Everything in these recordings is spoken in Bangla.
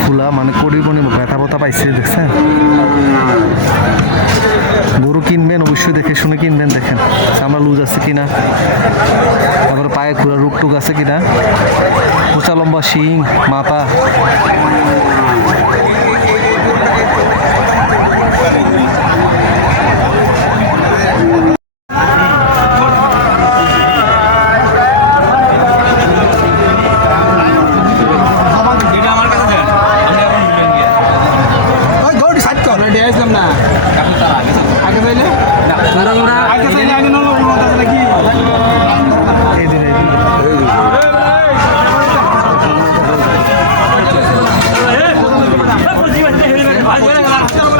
ফুলা মানে করিবনি ব্যথা ব্যথা পাইছে, দেখছেন? গরু কিনবেন, অবশ্যই দেখে শুনে কিনবেন, দেখেন। আমরা লুজ আছে কিনা? তারপরে পায়ে ঘোরা রুক টুক আছে কিনা? উঁচা লম্বা শিং মাথা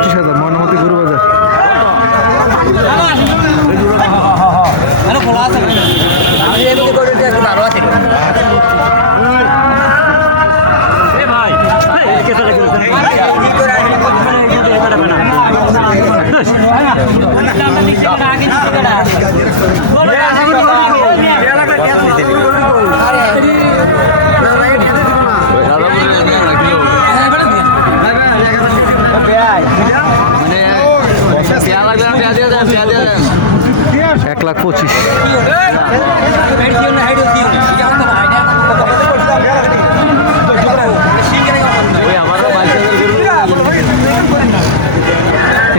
পঁচিশ হাজার ময়নামতি গরু এক লাখ পঁচিশ।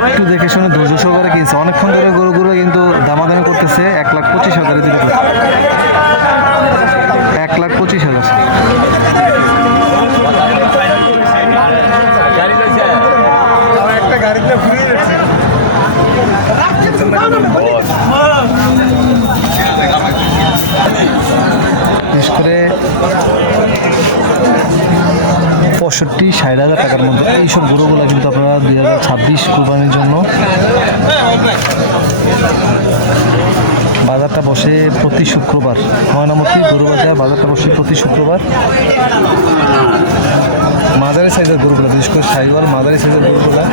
একটু দেখে শুনে ধৈর্য সহকারে কিনছে। অনেকক্ষণ ধরে গরুগুলো কিন্তু দামাদামি করতেছে এক লাখ পঁচিশ হাজারে দিতে পঁয়ষট্টি, ষাট হাজার টাকার মধ্যে। এইসব গরুগুলো কিন্তু আপনারা দুই হাজার ছাব্বিশ কোরবানির জন্য বাজারটা বসে প্রতি শুক্রবার। ময়নামতি গরু বাজার বাজারটা বসে প্রতি শুক্রবার। মাঝারি সাইজের গরুগুলো, বিশেষ করে সাইওয়াল মাঝারি সাইজের গরুগুলা।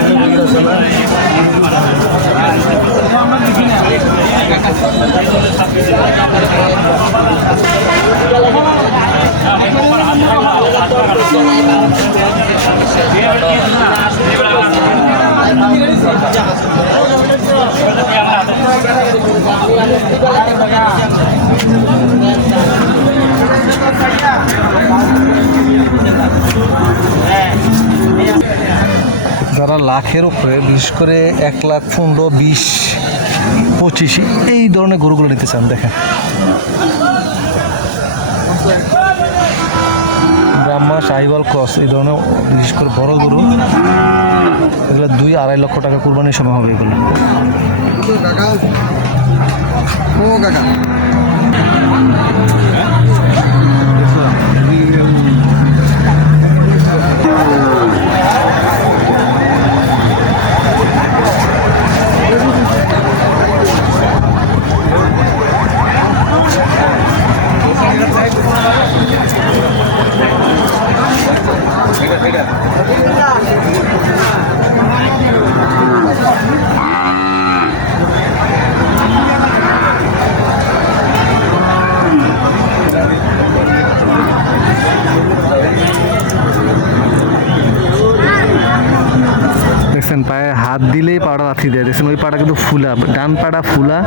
যারা লাখের উপরে, বিশেষ করে এক লাখ পনেরো, বিশ, পঁচিশ, এই ধরনের গরুগুলো নিতে চান, দেখেন। শাহিওয়াল ক্রস, এই ধরনের বিশেষ করে বড় গরু, এগুলো দুই আড়াই লক্ষ টাকা কোরবানির সময় হবে এগুলো। ও কাকা। দেখছেন, পায়ে হাত দিলেই পাড়া লাথি দেয়। দেখছেন, ওই পাড়া কিন্তু ফুলা, ডান পাড়া ফুলা।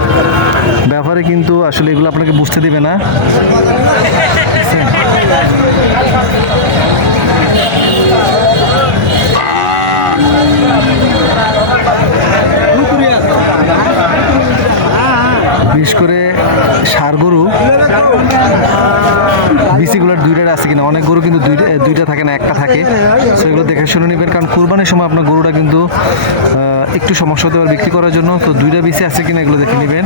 ব্যাপারে কিন্তু আসলে এগুলো আপনাকে বুঝতে দেবে না। বিসিগুলোর দুইটা আছে কিনা? অনেক গরু কিন্তু দুইটা দুইটা থাকে না, একটা থাকে। সো এগুলো দেখে শুনে নেবেন, কারণ কোরবানির সময় আপনার গরুটা কিন্তু একটু সমস্যা হতে পারে বিক্রি করার জন্য। তো দুইটা বিসি আছে কিনা এগুলো দেখে নেবেন।